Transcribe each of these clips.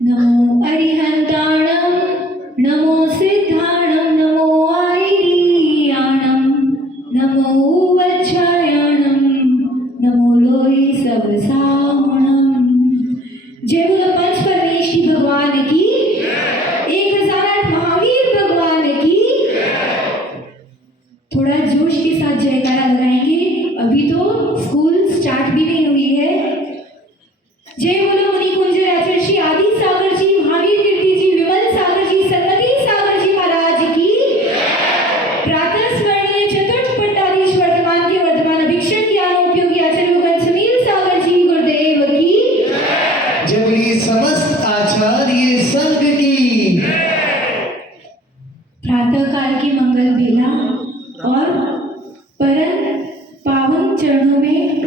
नमो अरिहन्ताणं नमो सिद्धाणं नमो आयर्याणं नमो वज्रायणं नमो लोई सब सावणं। जय बोलो पंच परमेष्ठी भगवान की, 1008 महावीर भगवान की। थोड़ा जोश के साथ जयकारा लगाएंगे, अभी तो स्कूल स्टार्ट भी नहीं हुई है। जय बोलो मुनि कुंज राजर्षि आदि सागर जी, महावीर कीर्ति जी, विमल सागर जी, सन्नति सागर जी महाराज की। प्रातः स्मरणीय चतुर्थ पट्टाधीश वर्तमान के वर्तमान अभिक्षण ज्ञान उपयोगी आचार्य मुगल सुनील सागर जी गुरुदेव की। जय बोलिए समस्त आचार्य संघ की। प्रातः काल की मंगल बेला और परम पावन चरणों में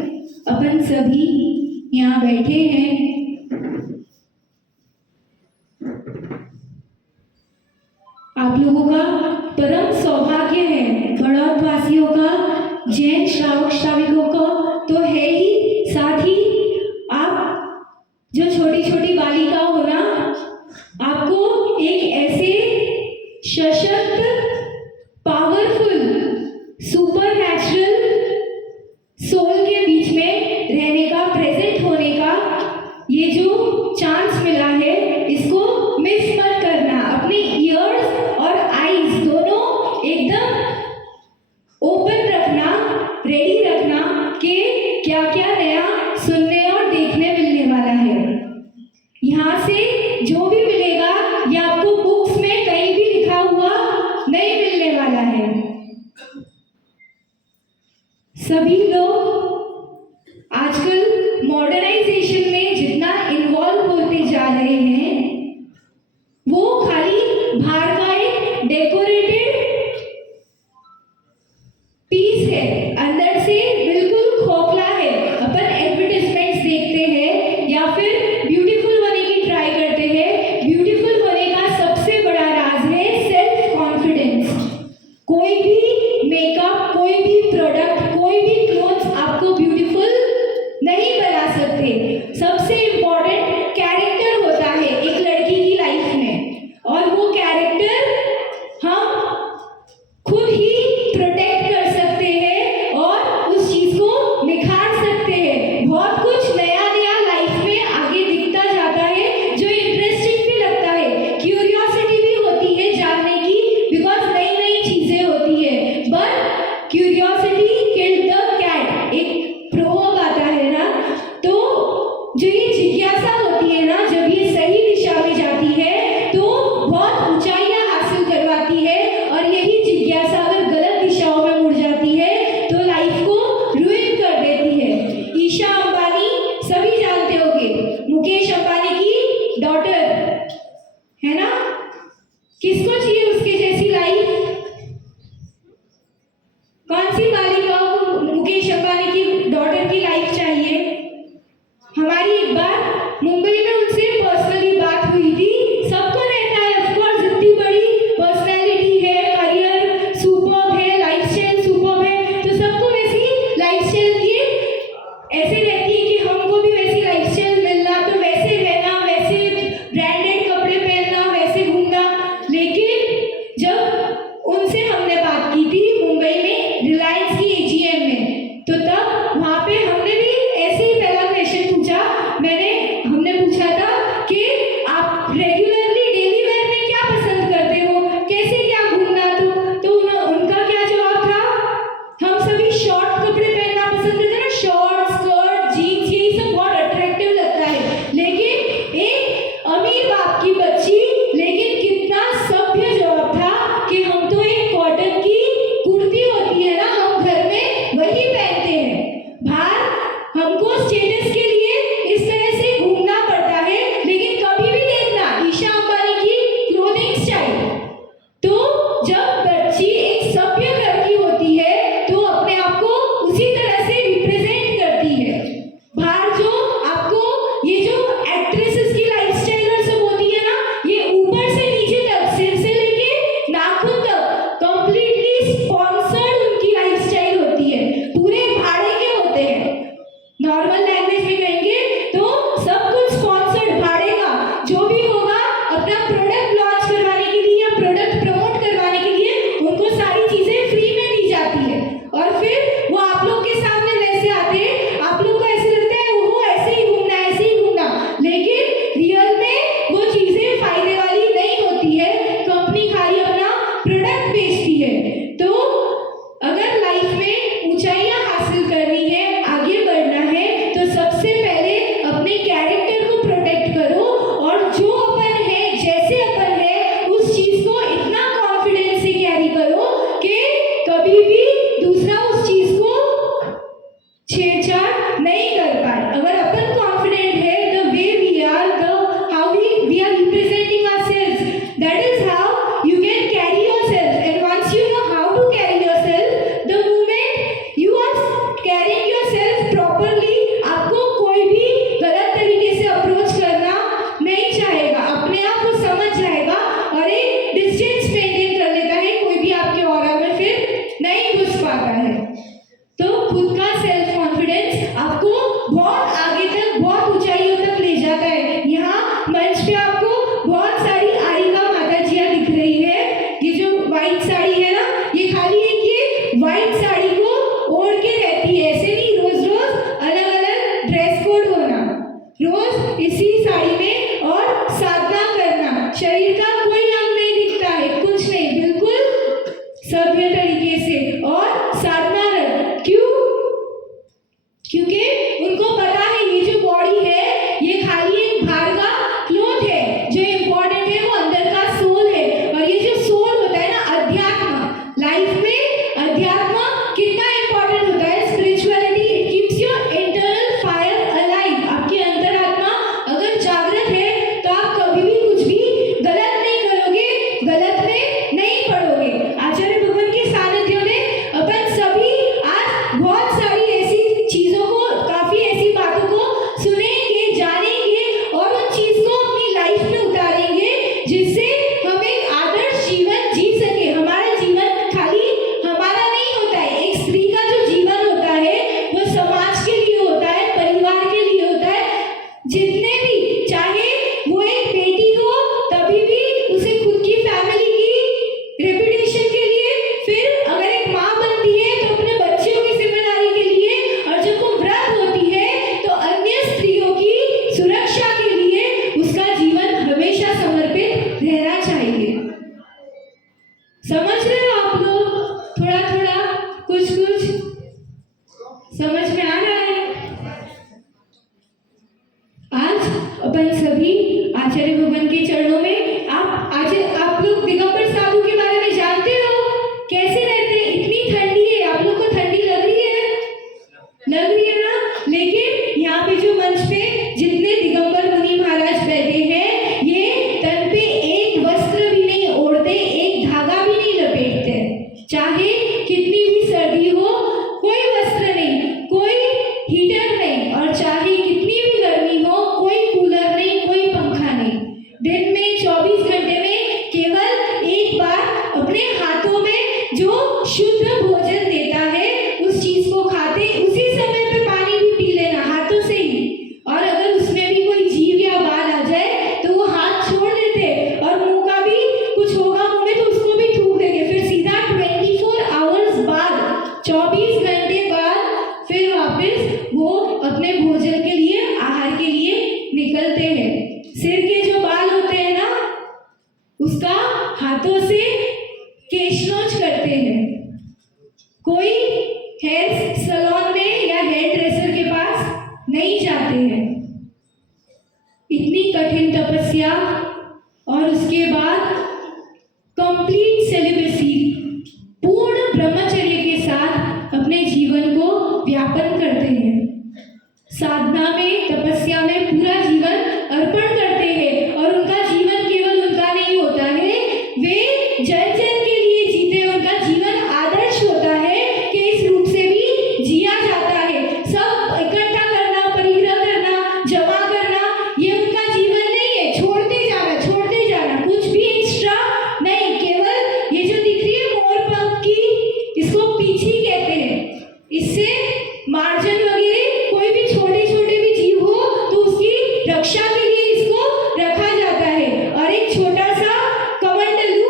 अपन सभी यहाँ बैठे हैं। आप लोगों का परम सौभाग्य है, बड़ौत वासियों का, जैन श्रावक श्राविकों का तो है ही, साथ ही आप जो छोटी छोटी बालिका हो ना, आपको एक ऐसे सशक्त, पावरफुल, सुपर नेचुरल सोल के बीच में रहने का, प्रेजेंट होने का ये जो चांस मिला है, इसको मिस मत करना। अपने ईयर्स और आईज दोनों एकदम ओपन रखना, रेडी रखना कि क्या क्या नया सुनने और देखने मिलने वाला है। यहाँ से जो भी मिलेगा ये आपको बुक्स में कहीं भी लिखा हुआ नहीं मिलने वाला है। सभी लोग आजकल मॉडर्नाइजेशन में जितना इसी साड़ी में और साधना करना। शरीर का कोई अंग नहीं दिखता है, कुछ नहीं, बिल्कुल सभ्य तरीके से और साधना रत। क्यों? क्योंकि उनको पता है ये जो बॉडी है ये खाली एक बाहर का क्लोथ है, जो इम्पोर्टेंट है वो अंदर का सोल है। और ये जो सोल होता है ना, अध्यात्म, लाइफ में अध्यात्म कितना इम्पोर्टेंट होता है। Spirituality, it keeps your internal fire alive. आपकी अंतरात्मा अगर जागृत है तो आप कभी भी कुछ भी गलत नहीं करोगे, गलत में नहीं पड़ोगे। आचार्य भगवान के सानिध्य में अपन सभी आज बहुत सारी ऐसी चीजों को, काफी ऐसी बातों को सुनेंगे, जानेंगे और उन चीज को अपनी लाइफ में उतारेंगे, जिससे हम एक आदर्श जीवन जी सके। हमारा जीवन खाली हमारा नहीं होता है। एक स्त्री का जो जीवन होता है वो समाज के लिए होता है, परिवार के लिए होता है। जितने भी, चाहे वो एक बेटी हो तभी भी उसे खुद की फैमिली की रेपुटेशन के लिए, फिर अगर एक माँ बनती है तो अपने बच्चों की जिम्मेदारी के लिए, और जब वो व्रत होती है तो अन्य स्त्रियों की सुरक्षा के लिए उसका जीवन हमेशा समर्पित रहना चाहिए। समझ रहे हो आप लोग? थोड़ा थोड़ा, कुछ कुछ समझ में आ रहा है? आज अपन सभी आचार्य भगवान के चरणों में, आप लोग दिगंबर साधु के बारे में जानते हो? कैसे रहते हैं? इतनी ठंडी है, आप लोग को ठंडी लग रही है? लग रही है ना? लेकिन यहाँ पे जो मंच पे जितने दिगंबर मुनि महाराज बैठे हैं, ये तन पे एक वस्त्र भी नहीं ओढ़ते, एक धागा भी नहीं लपेटते। चाहे कितनी भी सर्दी हो, कोई वस्त्र नहीं, कोई हीटर नहीं, और चाहे कितनी भी गर्मी हो, कोई कूलर नहीं, कोई पंखा नहीं। दिन में 24 घंटे में केवल एक बार अपने हाथों में जो शुद्ध भोजन देता है उस चीज को खाते, उसी समय पे पानी भी पी लेना हाथों से ही। और अगर उसमें भी कोई जीव या बाल आ जाए तो वो हाथ छोड़ देते, और मुंह का भी कुछ होगा मुंह में तो उसको भी थूक देंगे। फिर सीधा 24 आवर्स बाद, 24 घंटे बाद फिर वापस वो अपने भोजन के लिए, आहार के लिए निकलते हैं। सिर के जो बाल होते हैं ना, उसका हाथों से केशनोच करते हैं। कोई हेयर सैलून में या हेयर ड्रेसर के पास नहीं जाते हैं। इतनी कठिन तपस्या, और उसके बाद कंप्लीट सेलिबेसी, पूर्ण ब्रह्मचर्य के साथ अपने जीवन को व्यापन करते हैं। साधना में, तपस्या में पूरा जीवन अर्पण करते हैं, और उनका जीवन केवल उनका नहीं होता है, वे जन जन के लिए जीते। उनका जीवन आदर्श होता है कि इस रूप से भी जिया जाता है। सब इकट्ठा करना, परिग्रह करना, जमा करना, ये उनका जीवन नहीं है। छोड़ते जाना, छोड़ते जाना, कुछ भी एक्स्ट्रा नहीं। केवल ये जो दिख रही है मोर पंख की, इसको पीछी कहते हैं। इससे मार्जन वगैरह कोई भी छोटे छोटे भी जीव हो तो उसकी रक्षा के लिए इसको रखा जाता है। और एक छोटा सा कमंडलू,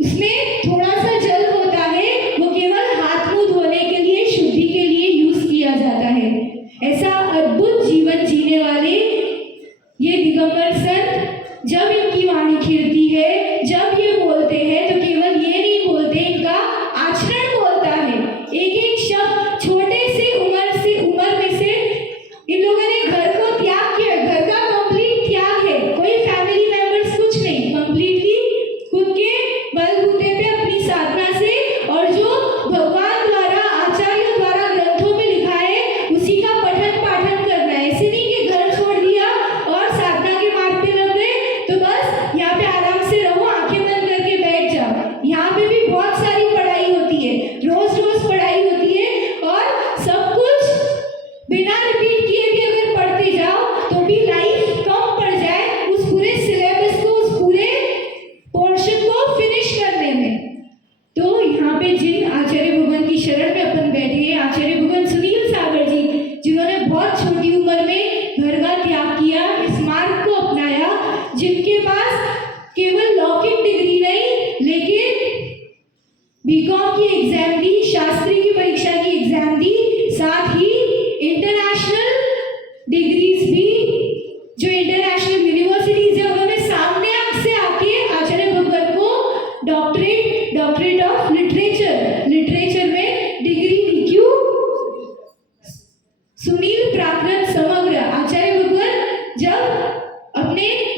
उसमें थोड़ा सा जल होता है, वो केवल हाथ मुंह धोने के लिए, शुद्धि के लिए यूज किया जाता है। ऐसा अद्भुत जीवन जीने वाले ये दिगंबर संत, जब इनकी वाणी खिलती है, जब ये बोलते हैं तो केवल ये नहीं बोलते, इनका आचरण बोलता है। एक एक शब्द, छोटे से उम्र में से इन लोगों ने घर को त्याग किया। घर का कंप्लीट त्याग है, कोई फैमिली मेंबर्स कुछ नहीं, कंप्लीटली खुद के बलबूते पे अपनी साधना से, और जो भगवान द्वारा, आचार्यों द्वारा ग्रंथों में लिखा है उसी का पठन पाठन करना है। ऐसे नहीं कि घर छोड़ दिया और साधना के मार्ग पे लग गए तो बस यहाँ पे आराम से रहो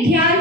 ध्यान